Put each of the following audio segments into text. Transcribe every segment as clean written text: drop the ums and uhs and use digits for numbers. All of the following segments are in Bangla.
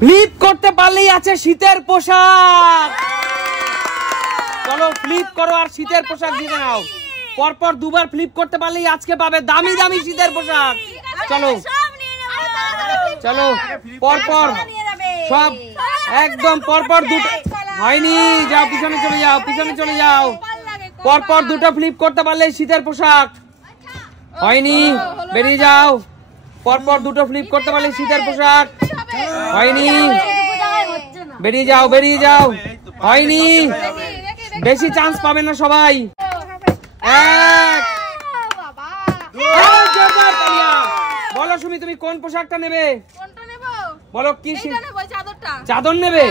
ফ্লিপ করতে পারলেই আছে শীতের পোশাক। চলো ফ্লিপ করো আর শীতের পোশাক দিয়ে নাও। পরপর দুবার ফ্লিপ করতে পারলেই আজকে পাবে দামি দামি শীতের পোশাক। চলো চলো পরপর সব একদম পরপর দুটো হয়নি, যাও পিছনে চলে যাও, পিছনে চলে যাও। পরপর দুটো ফ্লিপ করতে পারলেই শীতের পোশাক। হয়নি, বেরিয়ে যাও। পরপর দুটো ফ্লিপ করতে পারলে শীতের পোশাক। হয়নি, বেরিয়ে যাও, বেরিয়ে যাও। হয়নি, বেশি চান্স পাবে না সবাই। বলো সুমি তুমি কোন পোশাকটা নেবে? বলো কি চাদর নেবে?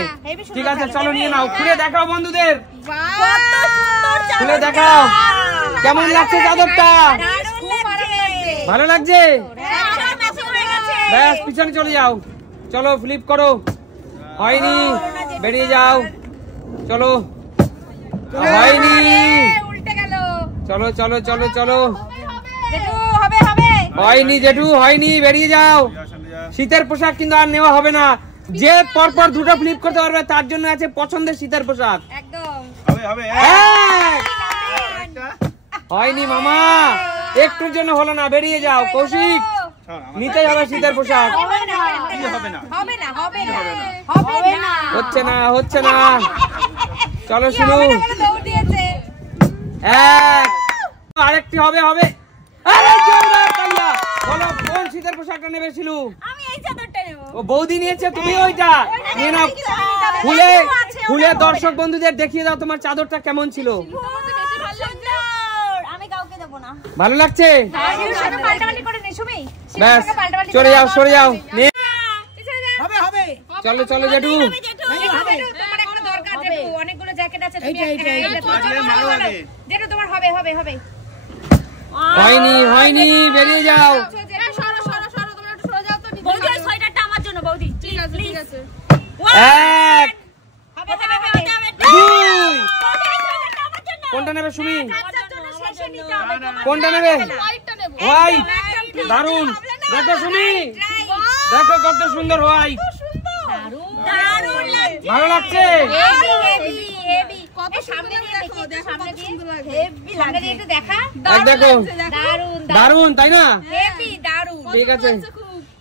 ঠিক আছে চলো নিয়ে নাও। খুলে দেখাও বন্ধুদের, খুলে দেখাও কেমন লাগছে চাদরটা। ভালো লাগছে? ব্যাস পিছনে চলে যাও। চলো ফ্লিপ করো। হয়নি, বেরিয়ে যাও। চলো হয়নি, চলো চলো চলো চলো। হয়নি জেঠু, হয়নি, বেরিয়ে যাও। শীতের পোশাক কিন্তু আর নেওয়া হবে না। যে পরপর দুটো ফ্লিপ করতে পারবে তার জন্য আছে পছন্দের শীতের পোশাক। হয়নি মামা, একটুর জন্য হলো না, বেরিয়ে যাও। কৌশিক নিতেই হবে শীতের পোশাক। হচ্ছে না, হচ্ছে না। চলো শুরু। আরেকটি হবে, হবে। বলো কোন শীতের পোশাকটা নেবে শিলু? ও বৌদি নিয়েছে, তুমি ওইটা নিয়ে নাও। খুলে খুলে দর্শক বন্ধুদের দেখিয়ে দাও তোমার চাদরটা কেমন ছিল। ভালো লাগছে? ব্যাস চলে যাও, সরে যাও। চলো চলো জেঠু। অনেকগুলো জ্যাকেট আছে, জেঠু তোমার হবে হবে হবে। হয়নি, হয়নি, বেরিয়ে যাও। কোনটা নেবে সুমি? কোনটা নেবে? হোয়াইট, দারুন। দেখো সুমি, দেখো কত সুন্দর হোয়াইট। ভালো লাগছে? দেখো দারুন, তাই না? ঠিক আছে,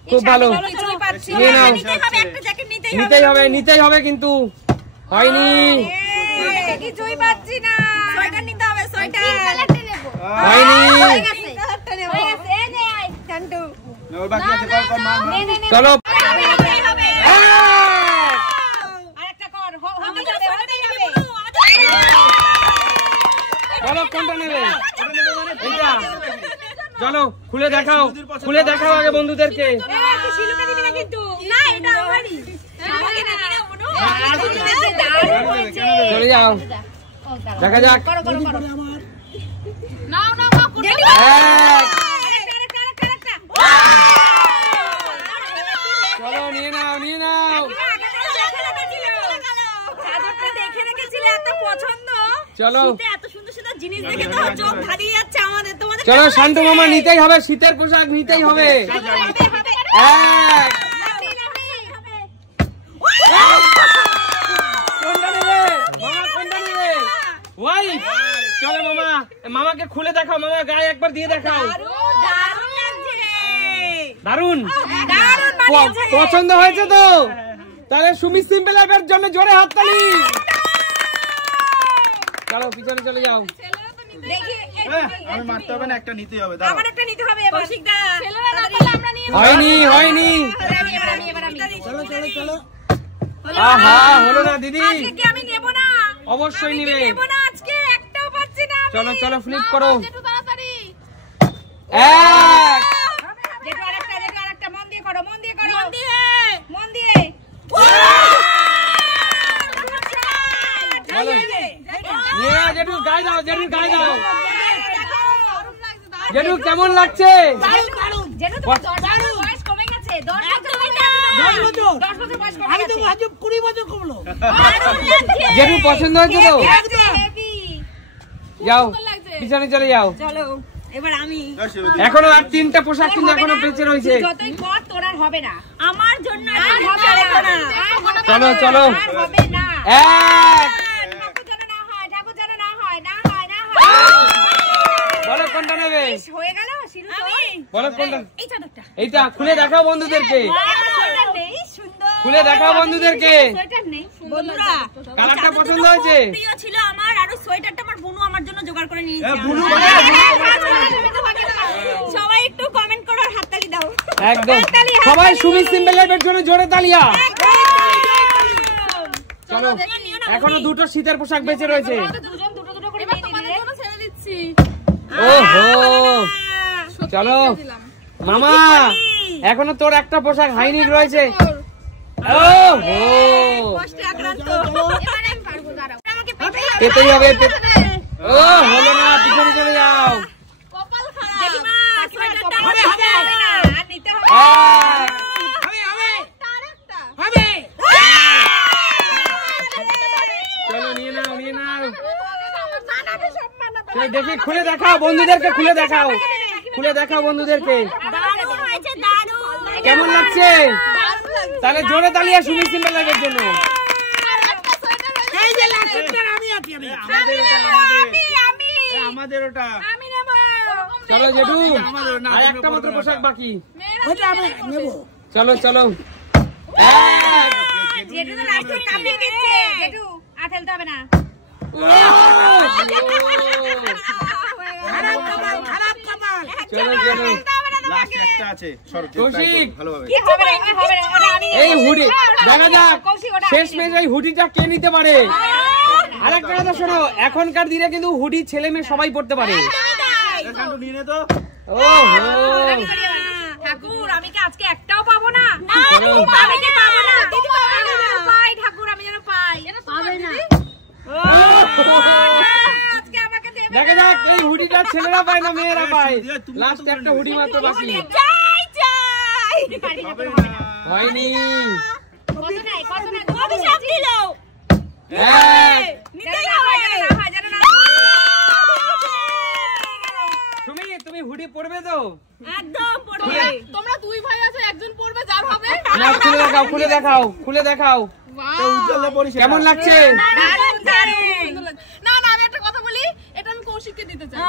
খুব ভালো। নিতেই হবে, নিতেই হবে কিন্তু। হয়নি, হয়নি। চলো বলো কোনটা নেবে? চলো খুলে দেখাও, খুলে দেখাও আগে বন্ধুদেরকে। চলে যাও, দেখা যাক। চলো নিয়ে নাও, নিয়ে নাও। চলো চলো শান্ত মামা, নিতেই হবে শীতের পোশাক, নিতেই হবে। কোনটা নেবে মামা, কোনটা নেবে? হোয়াইট। চলো মামা, মামাকে খুলে দেখাও, মামা গায়ে একবার দিয়ে দেখাও। দারুন, পছন্দ হয়েছে তো? তাহলে সুমি সিম্পল লাইফের জন্য জোরে হাততালি। চলো পিছনে চলে যাও। হয়নি, হয়নি। আহা হলো না দিদি, অবশ্যই নিবে। চলো চলো ফ্লিপ করো। জেঠু গায়ে দাও, জেঠু গায়ে দাও। জেঠু কেমন লাগছে? জেঠু পছন্দ হয়েছে তো? যাও পিছনে চলে যাও। এবার আমি এখনো আর তিনটা পোশাক কিন্তু এখনো বেঁচে রয়েছে। যতই কর তোর আর হবে না, আমার জন্য আর হবে না। চলো চলো আর হবে না। এক ঠাকুর যেন না হয়, ঠাকুর যেন না হয়, না হয়, না হয়। বলো কোনটা নেবে? ইস, হয়ে গেল শিরু তো। বলো কোনটা? এই চাদরটা। এইটা খুলে দেখাও বন্ধুদেরকে, সোয়েটার নেই, সুন্দর। খুলে দেখাও বন্ধুদেরকে। সোয়েটার নেই, বন্ধুরা কালারটা পছন্দ হয়েছে? প্রিয় ছিল আমার, আর ওই সোয়েটারটা আমার বুনু আমার জন্য জোগাড় করে নিয়েছে। সবাই একটু কমেন্ট করো আর হাততালি দাও। একদম সবাই সুমি সিম্পল লাইফের জন্য জোরে তালিয়া। চলো এখনো দুটো শীতের পোশাক বেঁচে রয়েছে। দুজন দুটো দুটো করে নিয়ে নিলে। ছেড়ে দিচ্ছি। ওহো চলো মামা, এখনো তোর একটা পোশাক হাইনিক রয়েছে। ওহো কষ্টে আক্রান্ত। এবারে আমি পারবো, দাঁড়াও। আমাকে পেতেই হবে। ও হলো না, পিছনে চলে যাও। কপাল খারাপ। দেখিমা, সোয়েটারটা হবে, হবে হবে। না, আর নিতে হবে। এক, তারেকটা। চলো নিয়ে নাও নিয়ে নাও। মানাবে, সব মানাবে। চলো দেখি খুলে দেখাও বন্ধুদেরকে, খুলে দেখাও, খুলে দেখাও বন্ধুদেরকে দারুণ হয়েছে, দারুণ। কেমন লাগছে। দারুণ লাগছে। তাহলে জোরে তালিয়া সুমি সিম্পল লাইফের জন্য। এই যে লাস্টের আমি আমাদের ওটা আমি নেব। চলো জেঠু, আর একটা মাত্র পোশাক বাকি। চলো চলো এক, জেঠু তো লাস্টে কাঁপিয়ে দিচ্ছে। জেঠু, আর ফেলতে হবে না। চলো চলো লাস্ট একটা আছে শরৎ কৌশিক। ভালোভাবে কি হবে না, কি হবে না, ওটা আমি এই হুডি দেখা যাক কৌশিক, ওটা শেষ মেশ এই হুডিটা কে নিতে পারে। আরেকটা কথা শোনো, এখনকার দিনে কিন্তু হুডি ছেলে মেয়ে সবাই পড়তে পারে। এখানটা নিয়ে নে তো ওহো ঠাকুর, আমি কি আজকে একটাও পাবো না? চলো। আমি কি পাবো না? আমি যেন পাই, ঠাকুর, আমি যেন পাই। পাবে না। আজকে আমাকে দেবে। দেখা যাক এই হুডিটা ছেলেরা পায় না মেয়েরা পায়। লাস্ট একটা হুডি মাত্র বাকি। চাই চাই। হবে না হয়নি। কত নাই, কত নাই, কত অভিশাপ দিল। এক, নিতেই হবে, যেন না হয়, যেন না হয়। সুমি তুমি হুডি পরবে তো? একদম পড়বে। তোমরা দুই ভাই আছো, একজন পড়বে যার হবে। না খুলে দেখাও, খুলে দেখাও, খুলে দেখাও উজ্জ্বল পরিস কেমন লাগছে। দারুণ, দারুণ। না না, আমি একটা কথা বলি, এটা আমি কৌশিককে দিতে চাই।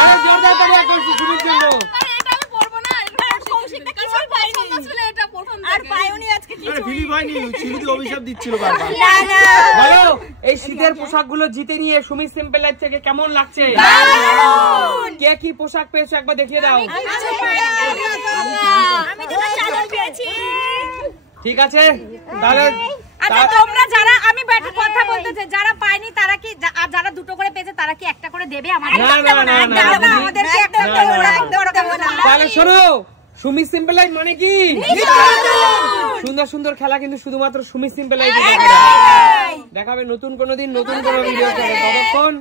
আরে জোরদার তালিয়া করছি সুমির জন্য। আরে এটা আমি পড়বো না, এটা কৌশিককে কিছুই পাইনি। পছন্দ ছিল এটা প্রথম আর থেকে। পায়নি আজকে আরে কিছু। ফিলিপ হয়নি ছিলুদি অভিশাপ দিচ্ছিল বারবার না না। বলো এই শীতের পোশাকগুলো জিতে নিয়ে সুমি সিম্পল লাইফ থেকে কেমন লাগছে। কে কি পোশাক পেয়েছো একবার দেখিয়ে দাও। আমি তো চাদর পেয়েছি। ঠিক আছে তাহলে আচ্ছা, তোমরা যারা, আমি একটা কথা বলতে চাই, যারা পায়নি তারা কি, আর যারা দুটো করে পেয়েছে তারা কি একটা করে দেবে আমাদের? না, না, না, না, না। আমাদেরকে একটা না, করে, না। একদম দেবো না। তাহলে শোনো সুমি সিম্পল লাইফ মানে কি সুন্দর সুন্দর খেলা কিন্তু শুধুমাত্র সুমি সিম্পল লাইফ দেখাবে নতুন কোনো দিন নতুন কোনো ভিডিও ততক্ষণ